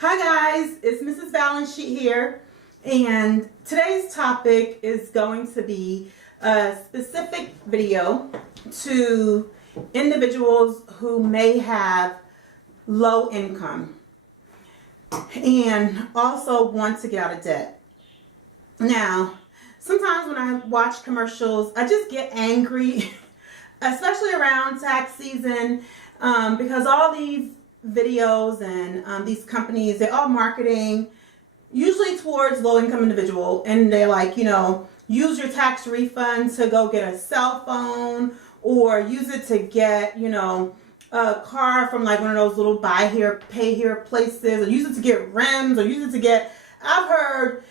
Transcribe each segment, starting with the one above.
Hi guys, it's MrsBalanceSheet here, and today's topic is going to be a specific video to individuals who may have low income and also want to get out of debt. Now, sometimes when I watch commercials, I just get angry, especially around tax season, because all these videos and these companies, they're all marketing usually towards low-income individual, and they're like, use your tax refund to go get a cell phone, or use it to get, a car from like one of those little buy here, pay here places, or use it to get rims, or use it to get, I've heard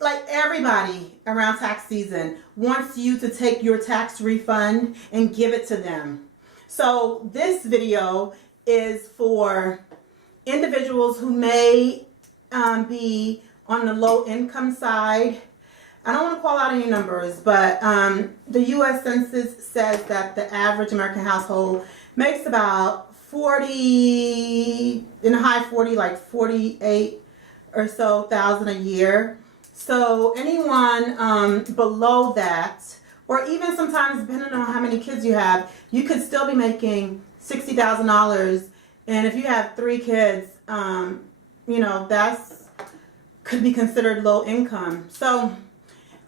like everybody around tax season wants you to take your tax refund and give it to them. So this video is for individuals who may be on the low income side. I don't want to call out any numbers, but the U.S. Census says that the average American household makes about 40, in the high 40, like 48 or so thousand a year. So anyone below that, or even sometimes depending on how many kids you have, you could still be making $60,000, and if you have 3 kids, that's could be considered low income. So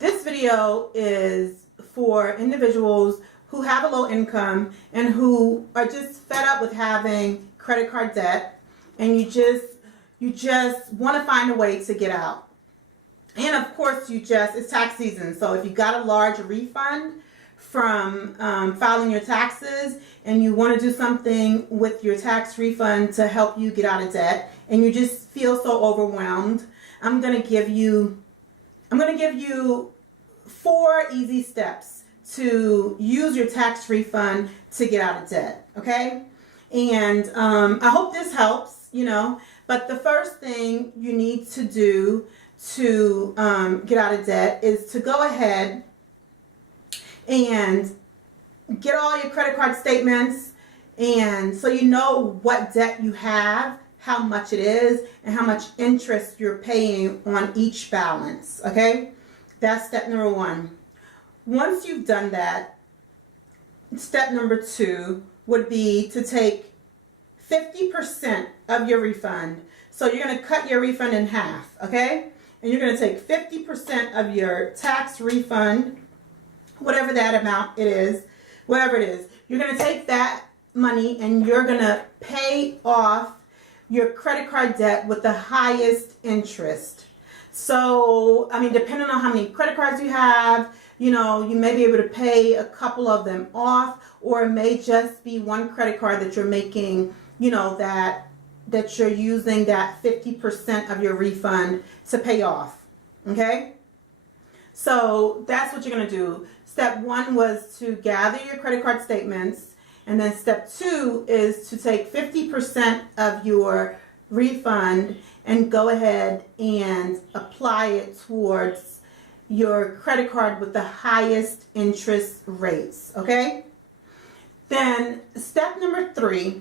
this video is for individuals who have a low income and who are just fed up with having credit card debt, and you just want to find a way to get out. And of course, it's tax season, so if you got a large refund from filing your taxes and you want to do something with your tax refund to help you get out of debt, and you just feel so overwhelmed, I'm going to give you 4 easy steps to use your tax refund to get out of debt, okay? And I hope this helps, but the first thing you need to do to get out of debt is to go ahead and get all your credit card statements, and so you know what debt you have, how much it is, and how much interest you're paying on each balance, okay? That's step number 1. Once you've done that, step number 2 would be to take 50% of your refund. So you're going to cut your refund in half, okay? And you're going to take 50% of your tax refund, whatever that amount it is, whatever it is, you're going to take that money and you're going to pay off your credit card debt with the highest interest. So, depending on how many credit cards you have, you may be able to pay a couple of them off, or it may just be one credit card that you're making, that you're using that 50% of your refund to pay off, okay? So that's what you're going to do. Step 1 was to gather your credit card statements, and then step 2 is to take 50% of your refund and go ahead and apply it towards your credit card with the highest interest rates, okay? Then step number 3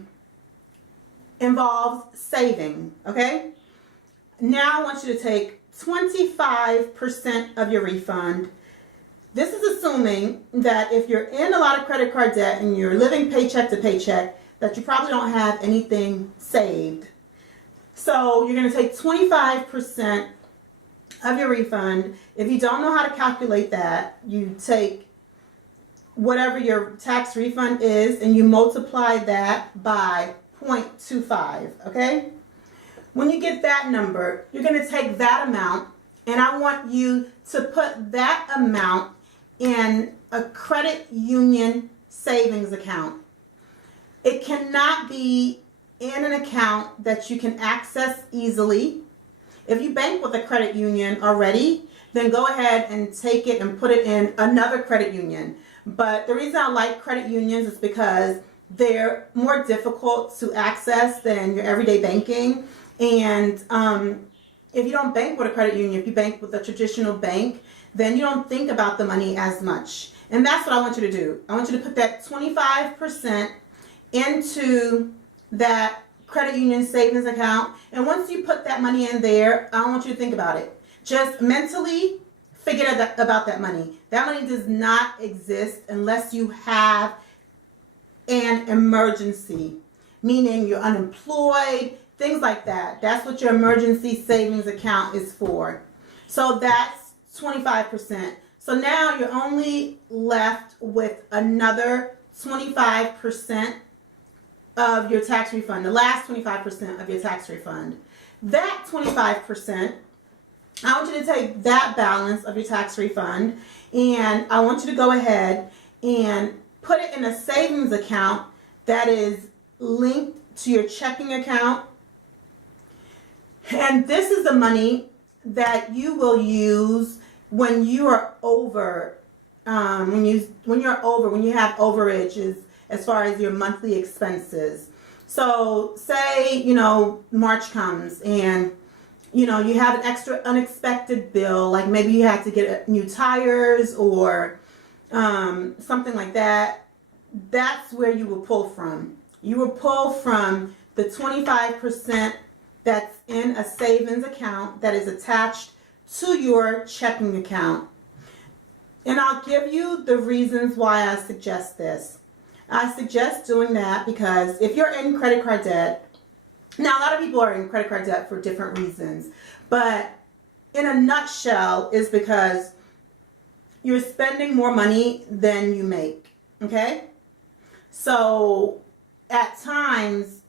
involves saving, okay? Now I want you to take 25% of your refund. This is assuming that if you're in a lot of credit card debt and you're living paycheck to paycheck, that you probably don't have anything saved. So you're going to take 25% of your refund. If you don't know how to calculate that, you take whatever your tax refund is and you multiply that by 0.25, okay? When you get that number, you're going to take that amount, and I want you to put that amount in a credit union savings account. It cannot be in an account that you can access easily. If you bank with a credit union already, then go ahead and take it and put it in another credit union. But the reason I like credit unions is because they're more difficult to access than your everyday banking. And if you don't bank with a credit union, if you bank with a traditional bank, then you don't think about the money as much. And that's what I want you to do. I want you to put that 25% into that credit union savings account. And once you put that money in there, I don't want you to think about it. Just mentally forget about that money. That money does not exist unless you have an emergency, meaning you're unemployed, things like that. That's what your emergency savings account is for. So that's 25%. So now you're only left with another 25% of your tax refund, the last 25% of your tax refund. That 25%, I want you to take that balance of your tax refund and I want you to go ahead and put it in a savings account that is linked to your checking account. And this is the money that you will use when you are over, when you have overages as far as your monthly expenses. So say, March comes and, you have an extra unexpected bill, like maybe you had to get new tires or something like that. That's where you will pull from. You will pull from the 25% that's in a savings account that is attached to your checking account. And I'll give you the reasons why I suggest this. I suggest doing that because if you're in credit card debt, now a lot of people are in credit card debt for different reasons, but in a nutshell is because you're spending more money than you make, okay? So at times,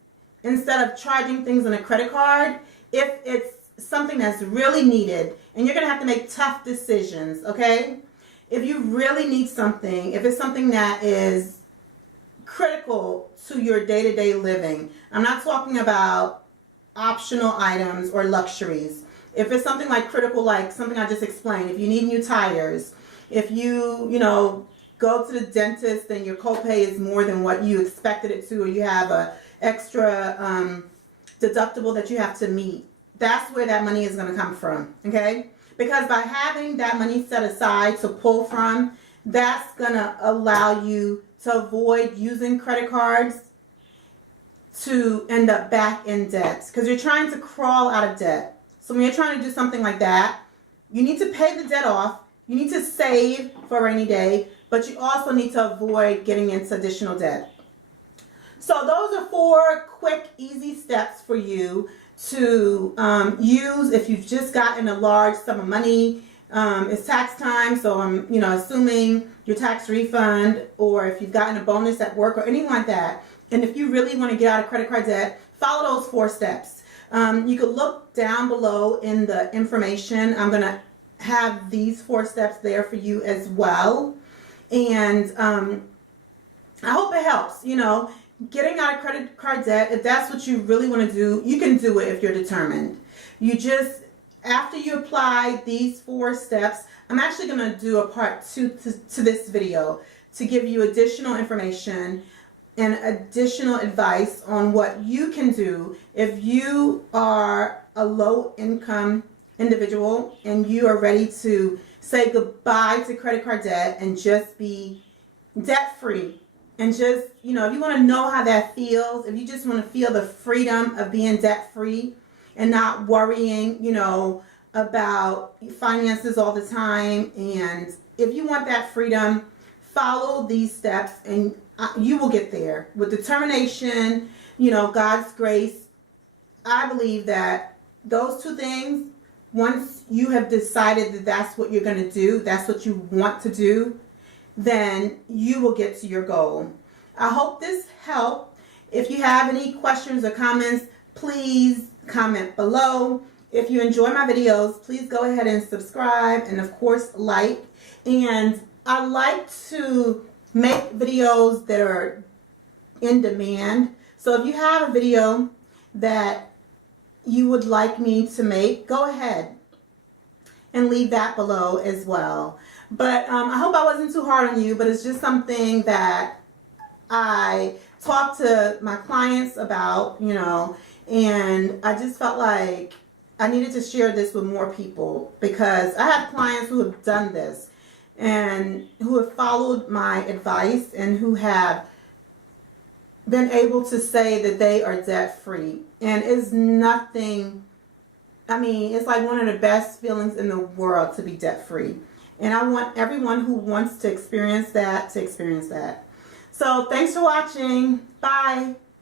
instead of charging things on a credit card, if it's something that's really needed, and you're gonna have to make tough decisions, okay? If you really need something, if it's something that is critical to your day-to-day living, I'm not talking about optional items or luxuries. If it's something like critical, like something I just explained, if you need new tires, if you go to the dentist and your copay is more than what you expected it to, or you have a extra deductible that you have to meet, that's where that money is going to come from, okay? Because by having that money set aside to pull from, that's going to allow you to avoid using credit cards to end up back in debt, because you're trying to crawl out of debt. So when you're trying to do something like that, you need to pay the debt off, you need to save for a rainy day, but you also need to avoid getting into additional debt. So those are 4 quick, easy steps for you to use if you've just gotten a large sum of money. It's tax time, so I'm assuming your tax refund, or if you've gotten a bonus at work or anything like that. And if you really want to get out of credit card debt, follow those 4 steps. You could look down below in the information. I'm going to have these 4 steps there for you as well. And I hope it helps. Getting out of credit card debt, if that's what you really want to do, you can do it if you're determined. You just, after you apply these 4 steps, I'm actually going to do a part 2 to this video to give you additional information and additional advice on what you can do if you are a low income individual and you are ready to say goodbye to credit card debt and just be debt free. And just, if you want to know how that feels, if you just want to feel the freedom of being debt free and not worrying, about finances all the time, and if you want that freedom, follow these steps and you will get there with determination, God's grace. I believe that those 2 things, once you have decided that that's what you're going to do, that's what you want to do, then you will get to your goal. I hope this helped. If you have any questions or comments, please comment below. If you enjoy my videos, please go ahead and subscribe and of course like. And I like to make videos that are in demand. So if you have a video that you would like me to make, go ahead and leave that below as well. But I hope I wasn't too hard on you, but it's just something that I talk to my clients about, and I just felt like I needed to share this with more people, because I have clients who have done this and who have followed my advice and who have been able to say that they are debt free. And it's nothing, I mean, it's like one of the best feelings in the world to be debt free. And I want everyone who wants to experience that to experience that. So thanks for watching. Bye.